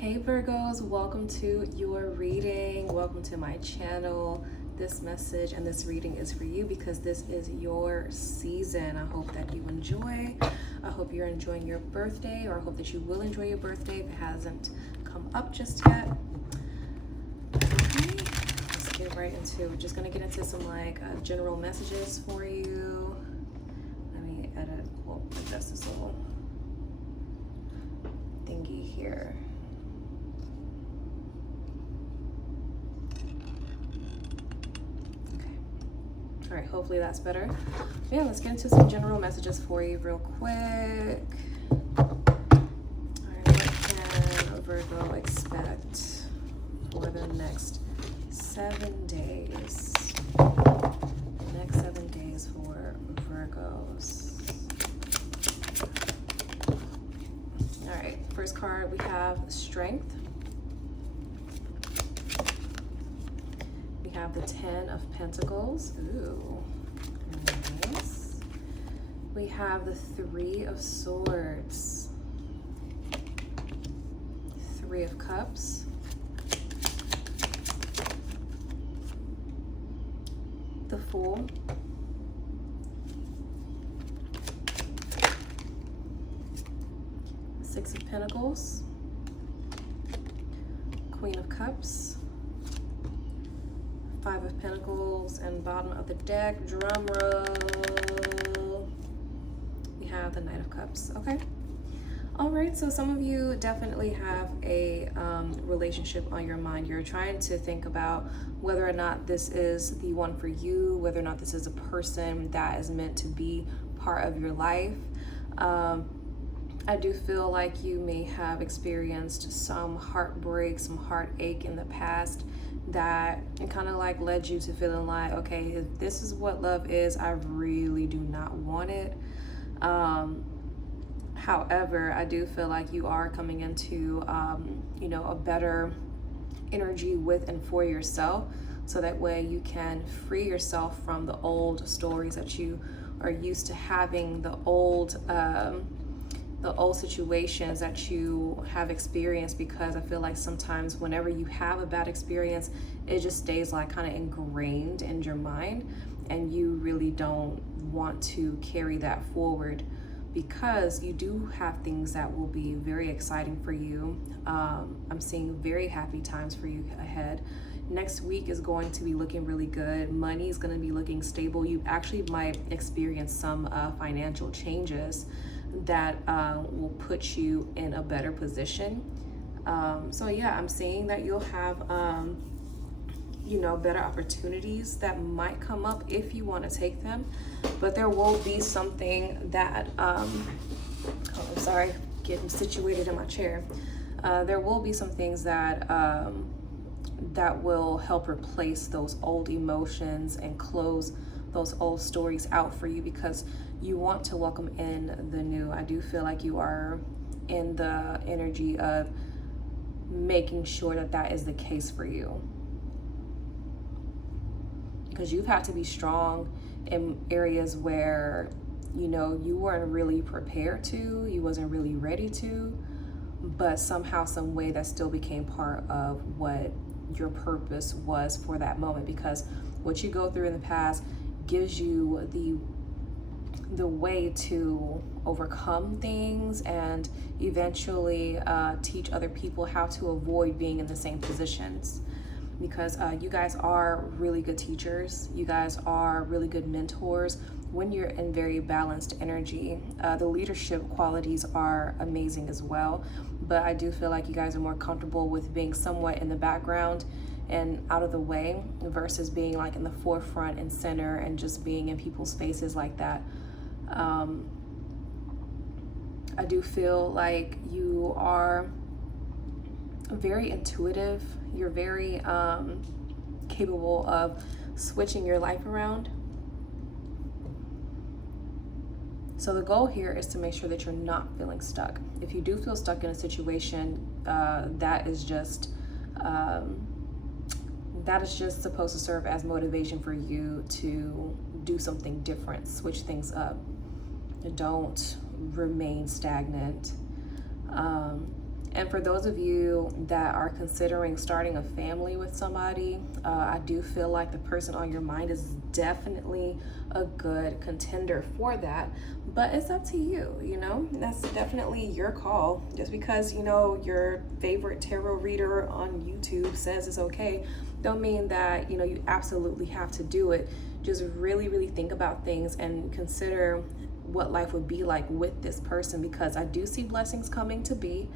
Hey Virgos, welcome to your reading. Welcome to my channel. This message and this reading is for you because this is your season. I hope that you enjoy. I hope you're enjoying your birthday, or I hope that you will enjoy your birthday if it hasn't come up just yet. Okay, let's get right into it. We're just gonna get into some general messages for you. Let me adjust this little thingy here. All right, hopefully that's better. Yeah, let's get into some general messages for you real quick. All right, what can Virgo expect for the next 7 days? The next 7 days for Virgos. All right, first card we have Strength. We have the 10 of Pentacles. Ooh, nice. We have the 3 of Swords. 3 of Cups. The Fool. The 6 of Pentacles. Queen of Cups. 5 of Pentacles, and bottom of the deck, drum roll, we have the Knight of Cups. Okay. All right, so some of you definitely have a relationship on your mind. You're trying to think about whether or not this is the one for you, whether or not this is a person that is meant to be part of your life. I do feel like you may have experienced some heartbreak, some heartache in the past that kind of led you to feeling like, okay, if this is what love is, I really do not want it. However, I do feel like you are coming into, a better energy with and for yourself, so that way you can free yourself from the old stories that you are used to having, the old situations that you have experienced, because I feel like sometimes whenever you have a bad experience, it just stays kind of ingrained in your mind, and you really don't want to carry that forward, because you do have things that will be very exciting for you. I'm seeing very happy times for you ahead. Next week is going to be looking really good. Money is going to be looking stable. You actually might experience some financial changes that will put you in a better position. So yeah, I'm seeing that you'll have better opportunities that might come up if you want to take them, but there will be something that I'm sorry, getting situated in my chair. There will be some things that that will help replace those old emotions and close those old stories out for you, because you want to welcome in the new. I do feel like you are in the energy of making sure that that is the case for you, because you've had to be strong in areas where you weren't really prepared to, you wasn't really ready to, but somehow, some way, that still became part of what your purpose was for that moment, because what you go through in the past gives you the way to overcome things and eventually teach other people how to avoid being in the same positions, because you guys are really good teachers. You guys are really good mentors when you're in very balanced energy. The leadership qualities are amazing as well, but I do feel like you guys are more comfortable with being somewhat in the background and out of the way versus being in the forefront and center and just being in people's faces like that. I do feel like you are very intuitive. You're very capable of switching your life around. So the goal here is to make sure that you're not feeling stuck. If you do feel stuck in a situation, that is just supposed to serve as motivation for you to do something different, switch things up. Don't remain stagnant. And And for those of you that are considering starting a family with somebody, I do feel like the person on your mind is definitely a good contender for that. But it's up to you, you know? That's definitely your call. Just because, you know, your favorite tarot reader on YouTube says it's okay, don't mean that, you know, you absolutely have to do it. Just really, really think about things and consider what life would be like with this person, because I do see blessings coming to be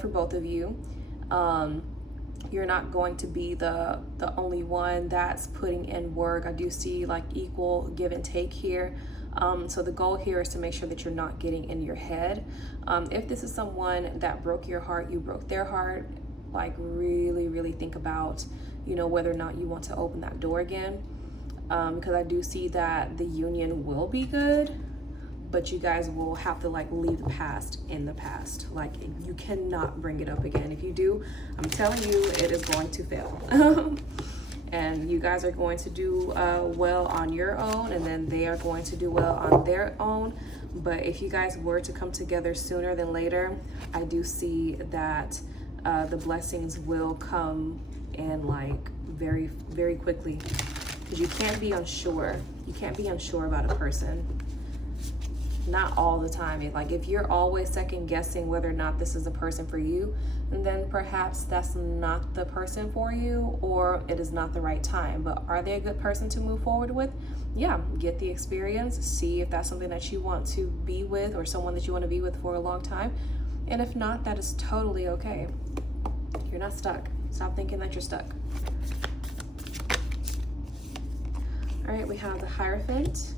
for both of you. You're not going to be the only one that's putting in work. I do see like equal give and take here. So the goal here is to make sure that you're not getting in your head. If this is someone that broke your heart, you broke their heart, like really, really think about, you know, whether or not you want to open that door again. Because I do see that the union will be good, but you guys will have to like leave the past in the past. Like you cannot bring it up again. If you do, I'm telling you, it is going to fail. And you guys are going to do well on your own, and then they are going to do well on their own. But if you guys were to come together sooner than later, I do see that the blessings will come in like very, very quickly. Because you can't be unsure. You can't be unsure about a person. Not all the time. Like if you're always second guessing whether or not this is a person for you, then perhaps that's not the person for you, or it is not the right time. But are they a good person to move forward with? Yeah, get the experience, see if that's something that you want to be with, or someone that you want to be with for a long time. And if not, that is totally okay. You're not stuck. Stop thinking that you're stuck. All right, we have the Hierophant,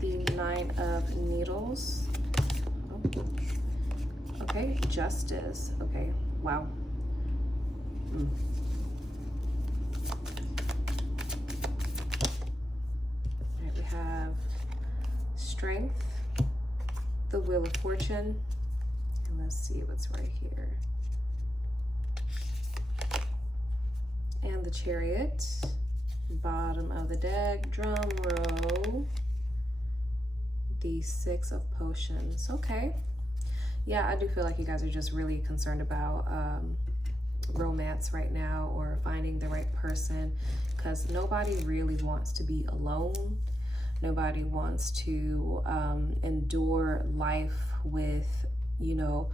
the Nine of Needles. Oh. Okay, Justice. Okay, wow. All right, we have Strength, the Wheel of Fortune, and let's see what's right here. And the Chariot. Bottom of the deck, drum roll, the Six of Potions. Okay. Yeah, I do feel like you guys are just really concerned about romance right now, or finding the right person, because nobody really wants to be alone. Nobody wants to endure life with, you know,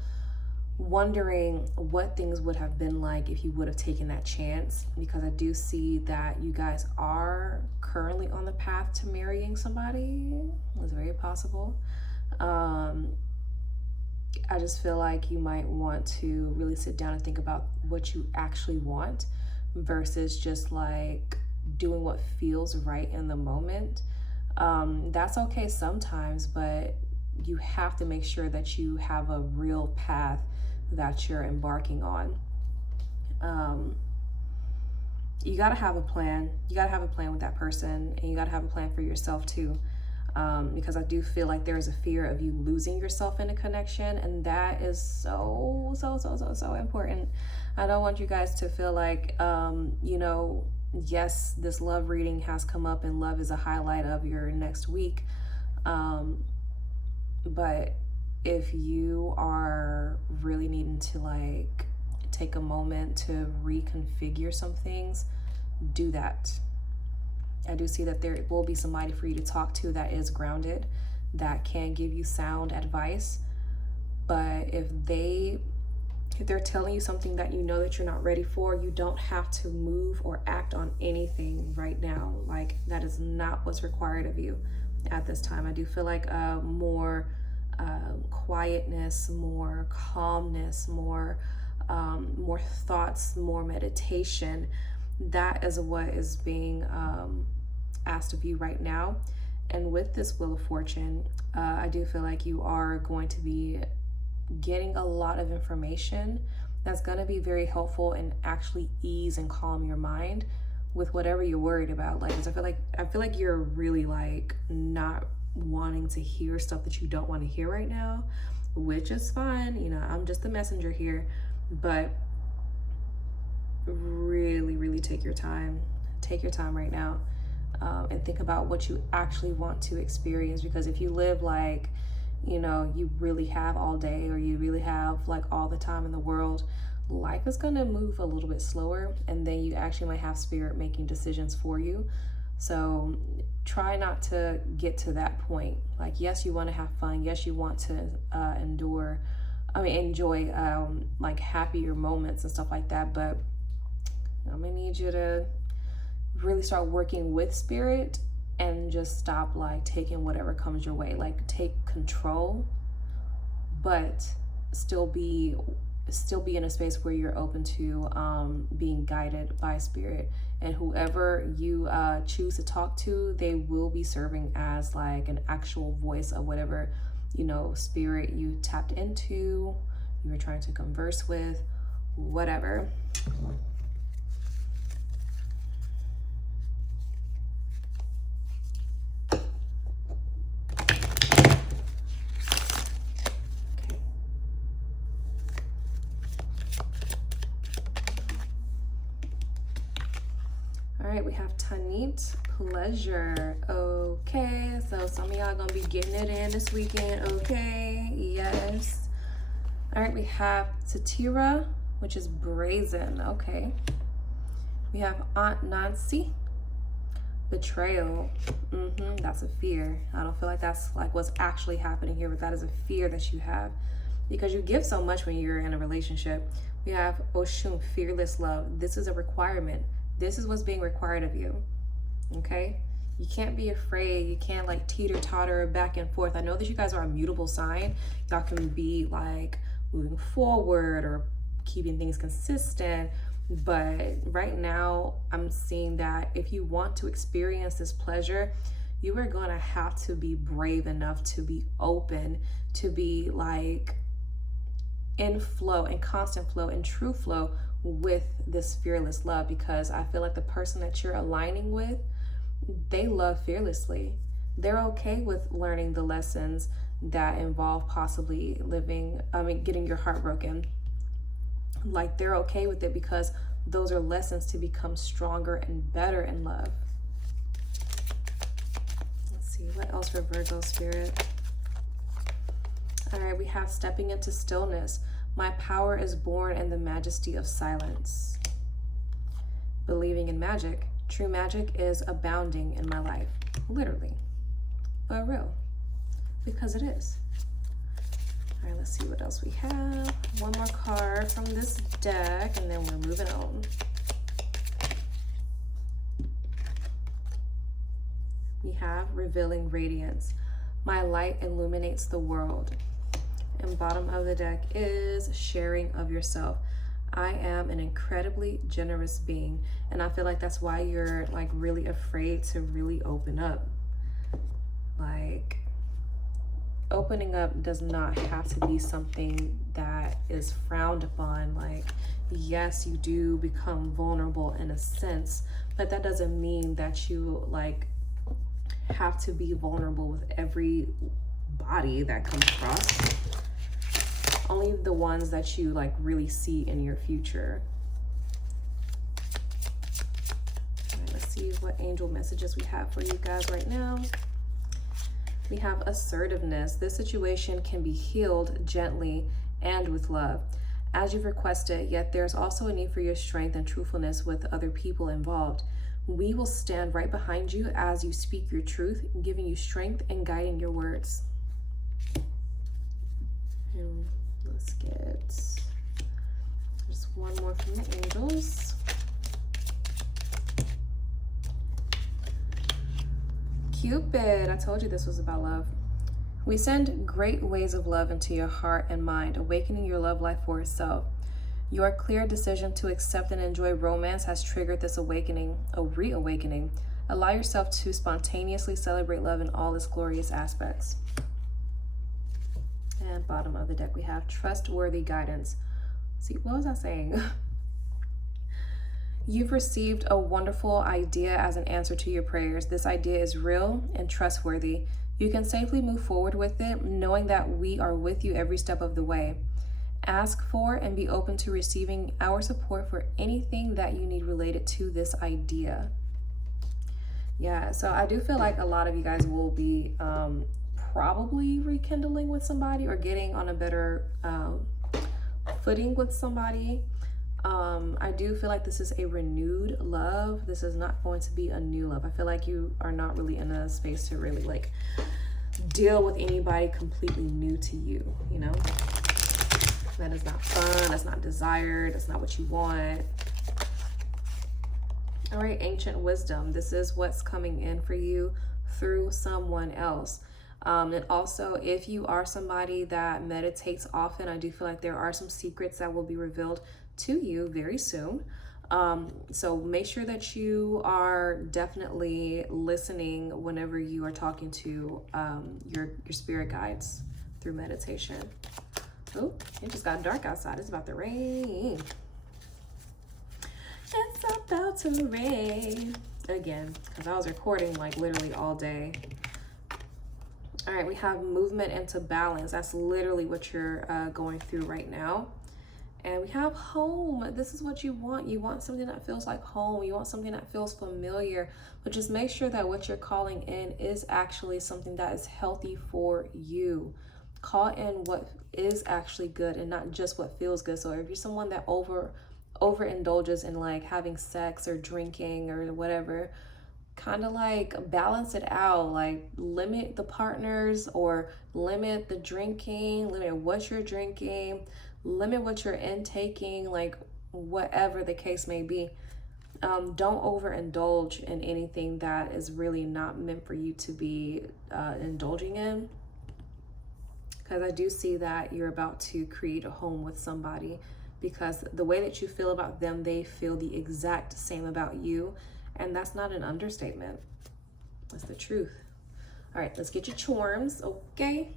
wondering what things would have been like if you would have taken that chance, because I do see that you guys are currently on the path to marrying somebody. It's very possible. I just feel like you might want to really sit down and think about what you actually want versus just like doing what feels right in the moment. That's okay sometimes, but you have to make sure that you have a real path that you're embarking on. You gotta have a plan. You gotta have a plan with that person, and you gotta have a plan for yourself too. Because I do feel like there is a fear of you losing yourself in a connection, and that is so important. I don't want you guys to feel like, you know, yes, this love reading has come up and love is a highlight of your next week. But if you are really needing to like take a moment to reconfigure some things, do that. I do see that there will be somebody for you to talk to that is grounded, that can give you sound advice. But if they're telling you something that you know that you're not ready for, you don't have to move or act on anything right now. Like that is not what's required of you at this time. I do feel like more quietness, more calmness, more thoughts, more meditation. That is what is being asked of you right now. And with this Wheel of Fortune, I do feel like you are going to be getting a lot of information that's going to be very helpful and actually ease and calm your mind with whatever you're worried about. Like, 'cause I feel like you're really like not wanting to hear stuff that you don't want to hear right now, which is fine. You know, I'm just the messenger here, but really take your time right now, and think about what you actually want to experience. Because if you live like you know, you really have all day, or you really have like all the time in the world, life is going to move a little bit slower, and then you actually might have spirit making decisions for you. So try not to get to that point. Like, yes, you want to have fun. Yes, you want to enjoy like happier moments and stuff like that. But I'm gonna need you to really start working with spirit and just stop like taking whatever comes your way. Like, take control, but still be in a space where you're open to being guided by spirit. And whoever you choose to talk to, they will be serving as like an actual voice of whatever, you know, spirit you tapped into, you were trying to converse with, whatever. All right, we have Tanit Pleasure. Okay, so some of y'all gonna be getting it in this weekend. Okay, yes. All right, we have Satira, which is brazen. Okay. We have Aunt Nancy, betrayal. That's a fear. I don't feel like that's like what's actually happening here, but that is a fear that you have because you give so much when you're in a relationship. We have Oshun, fearless love. This is a requirement. This is what's being required of you, okay? You can't be afraid. You can't like teeter-totter back and forth. I know that you guys are a mutable sign. Y'all can be like moving forward or keeping things consistent. But right now, I'm seeing that if you want to experience this pleasure, you are going to have to be brave enough to be open, to be like in flow, in constant flow, in true flow with this fearless love, because I feel like the person that you're aligning with, they love fearlessly. They're okay with learning the lessons that involve possibly getting your heart broken. Like, they're okay with it because those are lessons to become stronger and better in love. Let's see, what else for Virgo spirit? All right, we have stepping into stillness. My power is born in the majesty of silence. Believing in magic. True magic is abounding in my life. Literally. For real. Because it is. All right, let's see what else we have. One more card from this deck, and then we're moving on. We have revealing radiance. My light illuminates the world. And bottom of the deck is sharing of yourself. I am an incredibly generous being, and I feel like that's why you're like really afraid to really open up. Like, opening up does not have to be something that is frowned upon. Like, yes, you do become vulnerable in a sense, but that doesn't mean that you like have to be vulnerable with every body that comes across. Only the ones that you like really see in your future. All right, let's see what angel messages we have for you guys right now. We have assertiveness. This situation can be healed gently and with love, as you've requested, yet there's also a need for your strength and truthfulness with other people involved. We will stand right behind you as you speak your truth, giving you strength and guiding your words. And let's get just one more from the angels. Cupid, I told you this was about love. We send great waves of love into your heart and mind, awakening your love life for itself. Your clear decision to accept and enjoy romance has triggered this awakening, a reawakening. Allow yourself to spontaneously celebrate love in all its glorious aspects. And bottom of the deck, we have trustworthy guidance. See, what was I saying? You've received a wonderful idea as an answer to your prayers. This idea is real and trustworthy. You can safely move forward with it, knowing that we are with you every step of the way. Ask for and be open to receiving our support for anything that you need related to this idea. Yeah, so I do feel like a lot of you guys will be probably rekindling with somebody or getting on a better footing with somebody. I do feel like this is a renewed love. This is not going to be a new love. I feel like you are not really in a space to really like deal with anybody completely new to you, you know? That is not fun. That's not desired. That's not what you want. All right, ancient wisdom. This is what's coming in for you through someone else. And also, if you are somebody that meditates often, I do feel like there are some secrets that will be revealed to you very soon. So make sure that you are definitely listening whenever you are talking to your spirit guides through meditation. Oh, it just got dark outside. It's about to rain. It's about to rain again, because I was recording like literally all day. All right, we have movement into balance. That's literally what you're going through right now. And we have home. This is what you want. You want something that feels like home. You want something that feels familiar. But just make sure that what you're calling in is actually something that is healthy for you. Call in what is actually good and not just what feels good. So if you're someone that overindulges in like having sex or drinking or whatever, kind of like balance it out. Like limit the partners or limit the drinking, limit what you're drinking, limit what you're intaking, like whatever the case may be. Don't overindulge in anything that is really not meant for you to be indulging in. Because I do see that you're about to create a home with somebody, because the way that you feel about them, they feel the exact same about you. And that's not an understatement. That's the truth. All right, let's get your charms, okay?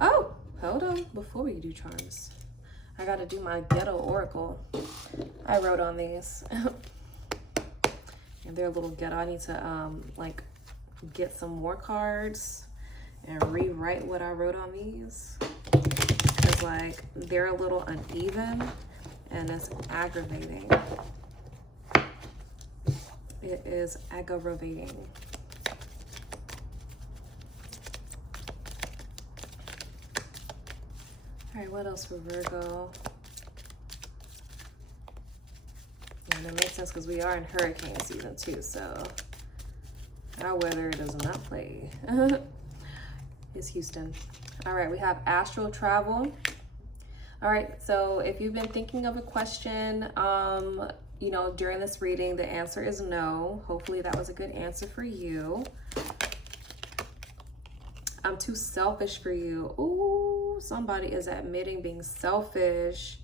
Oh, hold on. Before we do charms, I got to do my ghetto oracle. I wrote on these. And they're a little ghetto. I need to like get some more cards and rewrite what I wrote on these. Because like they're a little uneven and it's aggravating. It is aggravating. All right, what else for Virgo? And it makes sense because we are in hurricane season too, so our weather does not play. It's Houston. All right, we have astral travel. All right, so if you've been thinking of a question, you know, during this reading, the answer is no. Hopefully that was a good answer for you. I'm too selfish for you. Ooh, somebody is admitting being selfish.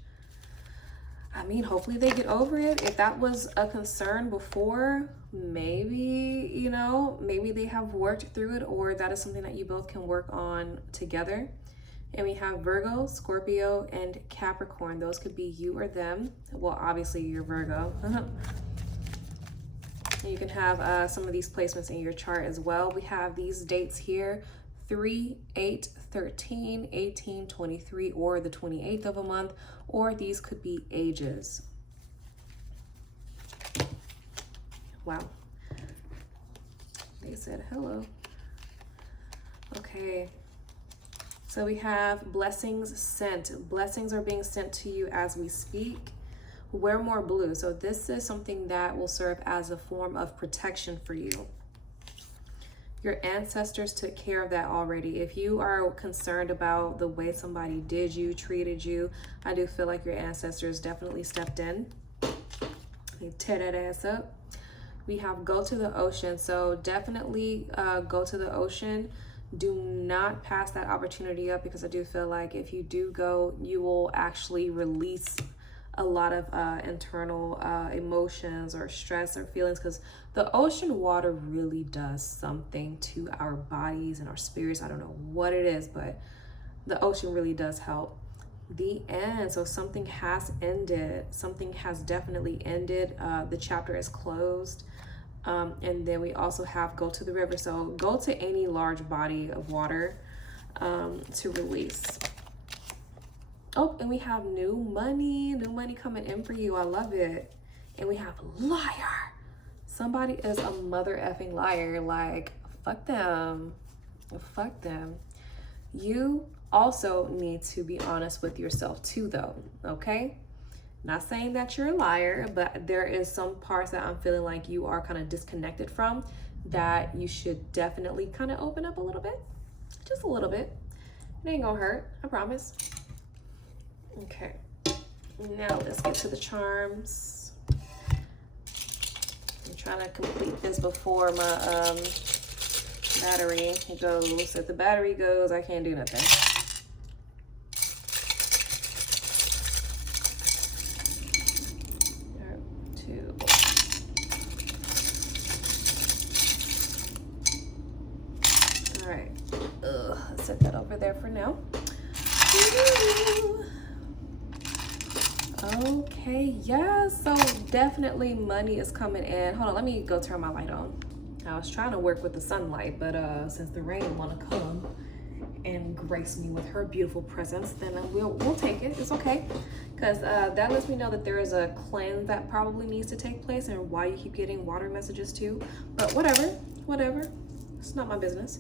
I mean, hopefully they get over it. If that was a concern before, maybe, you know, maybe they have worked through it, or that is something that you both can work on together. And we have Virgo, Scorpio, and Capricorn. Those could be you or them. Well, obviously you're Virgo. You can have some of these placements in your chart as well. We have these dates here: 3, 8, 13, 18, 23, or the 28th of a month, or these could be ages. Wow. They said hello. Okay. So we have blessings sent. Blessings are being sent to you as we speak. Wear more blue. So this is something that will serve as a form of protection for you. Your ancestors took care of that already. If you are concerned about the way somebody did you, treated you, I do feel like your ancestors definitely stepped in. They tear that ass up. We have go to the ocean. So definitely go to the ocean. Do not pass that opportunity up, because I do feel like if you do go, you will actually release a lot of internal emotions or stress or feelings, because the ocean water really does something to our bodies and our spirits. I don't know what it is, but the ocean really does help. The end. So something has ended. Something has definitely ended. The chapter is closed. And then we also have go to the river. So go to any large body of water to release. Oh, and we have new money coming in for you. I love it. And we have liar. Somebody is a mother effing liar. Like, fuck them. Fuck them. You also need to be honest with yourself too, though, okay? Not saying that you're a liar, but there is some parts that I'm feeling like you are kind of disconnected from that you should definitely kind of open up a little bit. Just a little bit. It ain't gonna hurt, I promise. Okay, now let's get to the charms. I'm trying to complete this before my battery goes. If the battery goes, I can't do nothing. All right, let's set that over there for now. Okay, yeah, so definitely money is coming in. Hold on, let me go turn my light on. I was trying to work with the sunlight, but since the rain want to come and grace me with her beautiful presence, then we'll take it. It's okay, because that lets me know that there is a cleanse that probably needs to take place, and why you keep getting water messages too. But whatever, it's not my business.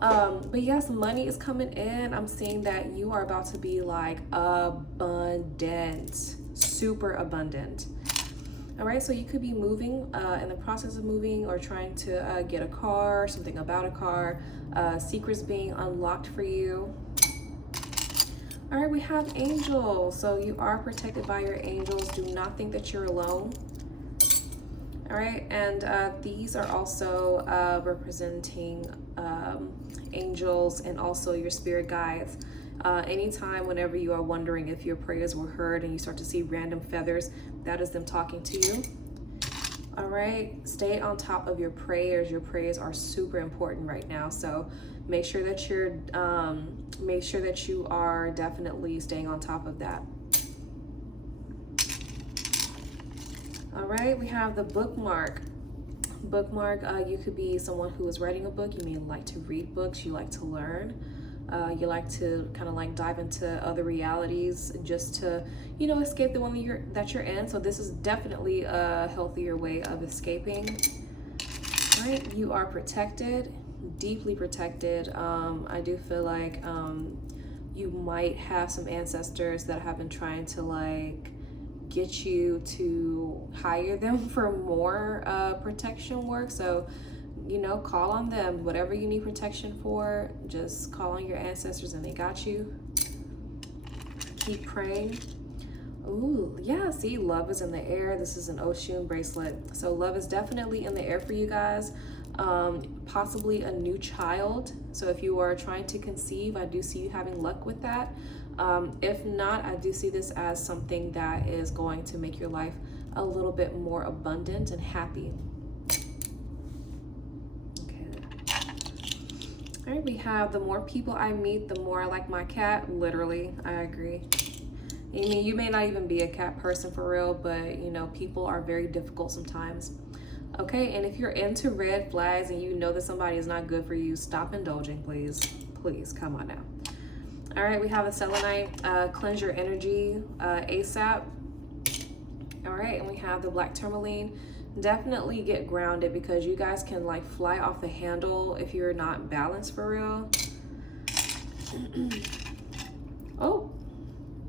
But yes, money is coming in. I'm seeing that you are about to be like abundant, super abundant. All right, so you could be moving, in the process of moving, or trying to get a car, something about a car, secrets being unlocked for you. All right, we have angels. So you are protected by your angels. Do not think that you're alone. All right, and these are also representing angels and also your spirit guides. Anytime, whenever you are wondering if your prayers were heard and you start to see random feathers, that is them talking to you. All right, stay on top of your prayers. Your prayers are super important right now, so make sure that you are definitely staying on top of that. All right, we have the bookmark. You could be someone who is writing a book. You may like to read books. You like to learn. You like to kind of like dive into other realities just to, you know, escape the one that you're in. So this is definitely a healthier way of escaping. All right, you are protected, deeply protected. I do feel like you might have some ancestors that have been trying to like get you to hire them for more protection work. So, you know, call on them. Whatever you need protection for, just call on your ancestors and they got you. Keep praying. Ooh, yeah, see, love is in the air. This is an Oshun bracelet. So love is definitely in the air for you guys. Possibly a new child. So if you are trying to conceive, I do see you having luck with that. If not, I do see this as something that is going to make your life a little bit more abundant and happy. Okay. All right, we have the more people I meet, the more I like my cat. Literally, I agree. I mean, you may not even be a cat person for real, but you know, people are very difficult sometimes. Okay, and if you're into red flags and you know that somebody is not good for you, stop indulging, please. Please, come on now. All right, we have a selenite, cleanse your energy, ASAP. All right, and we have the black tourmaline. Definitely get grounded because you guys can like fly off the handle if you're not balanced for real. Oh,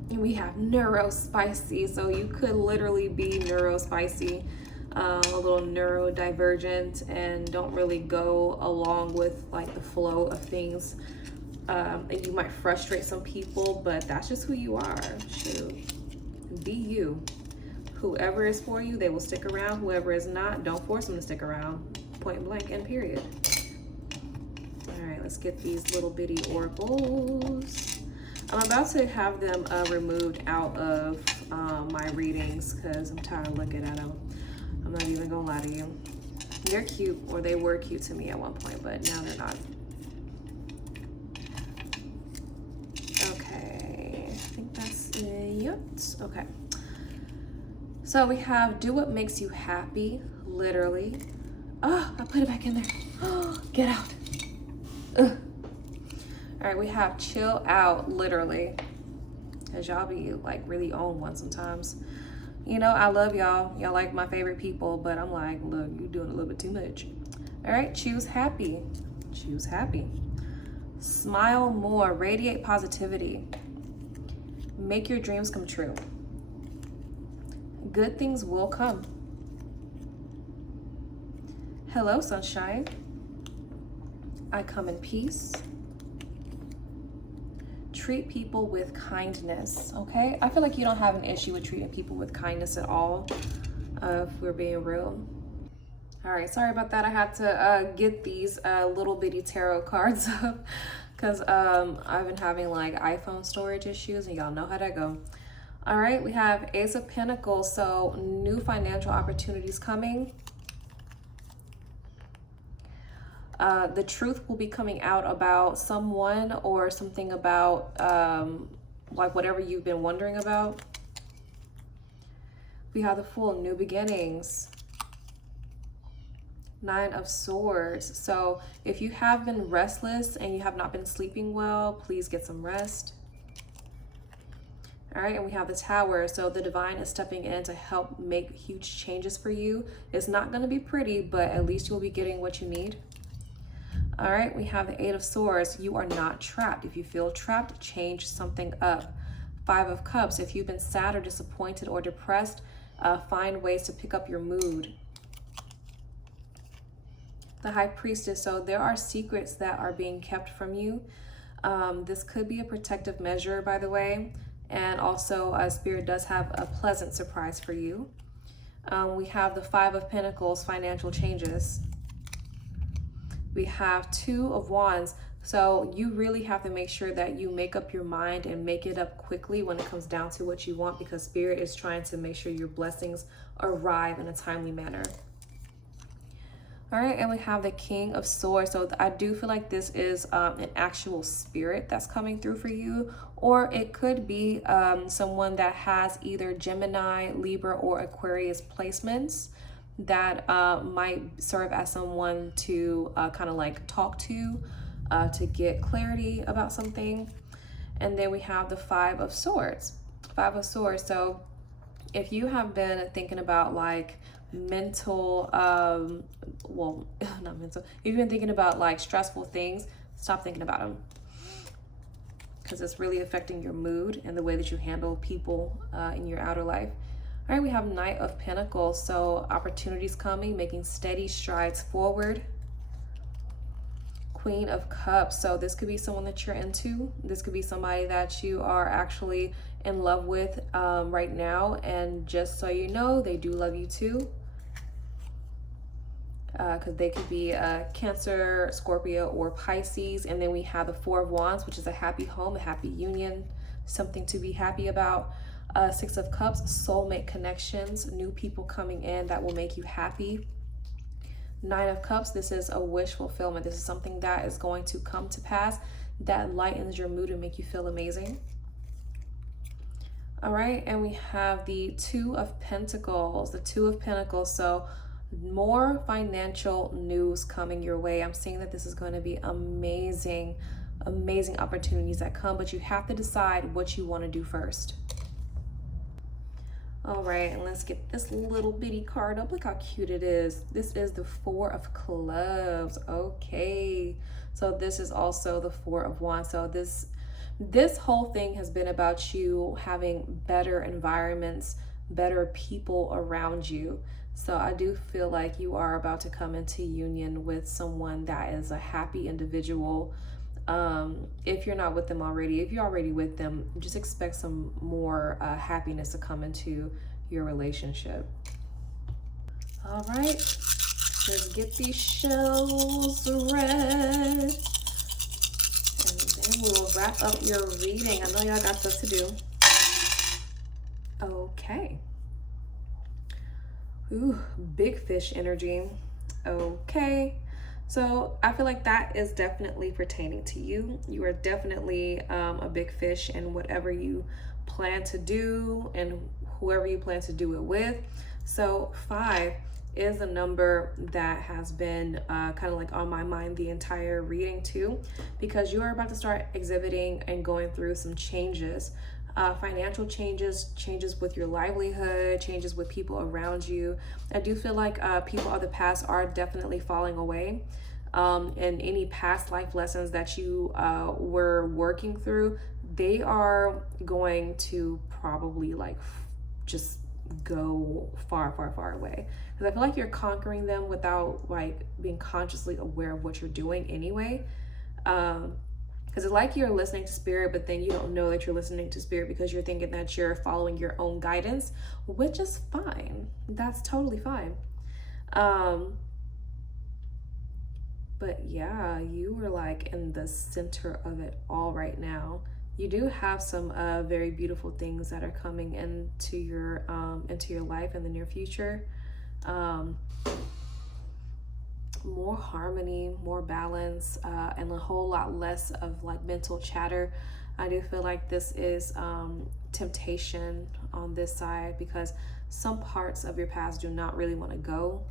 and we have neurospicy. So you could literally be neurospicy, a little neurodivergent, and don't really go along with like the flow of things. And you might frustrate some people, but that's just who you are. Shoot, be you. Whoever is for you, they will stick around. Whoever is not, don't force them to stick around. Point blank and period. All right, let's get these little bitty oracles. I'm about to have them removed out of my readings because I'm tired of looking at them. I'm not even gonna lie to you. They're cute, or they were cute to me at one point, but now they're not. Okay, I think that's it. Okay. So we have do what makes you happy, literally. Oh, I put it back in there. Oh, get out. Ugh. All right, we have chill out, literally. Cause y'all be like really on one sometimes. You know, I love y'all. Y'all like my favorite people, but I'm like, look, you're doing a little bit too much. All right, choose happy. Choose happy. Smile more, radiate positivity. Make your dreams come true. Good things will come. Hello, sunshine. I come in peace. Treat people with kindness, okay? I feel like you don't have an issue with treating people with kindness at all, if we're being real. All right, sorry about that. I had to get these little bitty tarot cards up because I've been having like iPhone storage issues, and y'all know how that go. All right, we have Ace of Pentacles, so new financial opportunities coming. The truth will be coming out about someone or something about like whatever you've been wondering about. We have the Fool, new beginnings. Nine of Swords. So if you have been restless and you have not been sleeping well, please get some rest. All right, and we have the Tower. So the divine is stepping in to help make huge changes for you. It's not going to be pretty, but at least you'll be getting what you need. All right, we have the Eight of Swords. You are not trapped. If you feel trapped, change something up. Five of Cups. If you've been sad or disappointed or depressed, find ways to pick up your mood. The High Priestess. So there are secrets that are being kept from you. This could be a protective measure, by the way. And also, Spirit does have a pleasant surprise for you. We have the Five of Pentacles, financial changes. We have Two of Wands. So you really have to make sure that you make up your mind and make it up quickly when it comes down to what you want, because Spirit is trying to make sure your blessings arrive in a timely manner. All right, and we have the King of Swords. So I do feel like this is an actual spirit that's coming through for you, or it could be someone that has either Gemini, Libra, or Aquarius placements that might serve as someone to kind of like talk to get clarity about something. And then we have the Five of Swords. Five of Swords. So if you have been thinking about like mental well, not mental, if you've been thinking about like stressful things, stop thinking about them, because it's really affecting your mood and the way that you handle people in your outer life. All right, we have Knight of Pentacles. So opportunities coming, making steady strides forward. Queen of Cups. So this could be someone that you're into. This could be somebody that you are actually in love with right now, and just so you know, they do love you too, because they could be Cancer, Scorpio, or Pisces. And then we have the Four of Wands, which is a happy home, a happy union, something to be happy about. Six of Cups, soulmate connections, new people coming in that will make you happy. Nine of Cups, this is a wish fulfillment. This is something that is going to come to pass that lightens your mood and make you feel amazing. All right, and we have the Two of Pentacles. The Two of Pentacles, so more financial news coming your way. I'm seeing that this is going to be amazing, amazing opportunities that come, but you have to decide what you want to do first. All right, and let's get this little bitty card up. Look how cute it is. This is the Four of Clubs. Okay, so this is also the Four of Wands. So this whole thing has been about you having better environments, better people around you. So I do feel like you are about to come into union with someone that is a happy individual. If you're not with them already, if you're already with them, just expect some more happiness to come into your relationship. All right, let's get these shells read, and then we'll wrap up your reading. I know y'all got stuff to do. Okay. Ooh, big fish energy. Okay. So I feel like that is definitely pertaining to you. You are definitely a big fish in whatever you plan to do and whoever you plan to do it with. So 5 is a number that has been kind of like on my mind the entire reading too, because you are about to start exhibiting and going through some changes. Financial changes, changes with your livelihood, changes with people around you. I do feel like people of the past are definitely falling away. and any past life lessons that you were working through, they are going to probably like just go far, far, far away. Because I feel like you're conquering them without like being consciously aware of what you're doing anyway. Because it's like you're listening to spirit, but then you don't know that you're listening to spirit because you're thinking that you're following your own guidance, which is fine. That's totally fine. But yeah, you were like in the center of it all right now. You do have some very beautiful things that are coming into your life in the near future. More harmony, more balance, and a whole lot less of like mental chatter. I do feel like this is temptation on this side, because some parts of your past do not really want to go,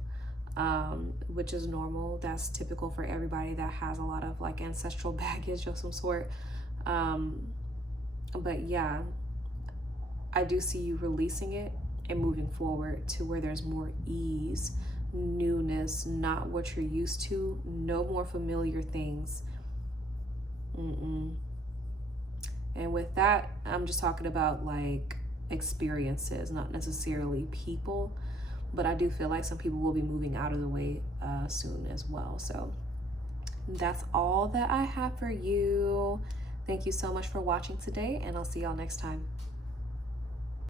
which is normal. That's typical for everybody that has a lot of like ancestral baggage of some sort. But yeah, I do see you releasing it and moving forward to where there's more ease, newness, not what you're used to, no more familiar things. And with that, I'm just talking about like experiences, not necessarily people, but I do feel like some people will be moving out of the way soon as well. So that's all that I have for you. Thank you so much for watching today, and I'll see y'all next time.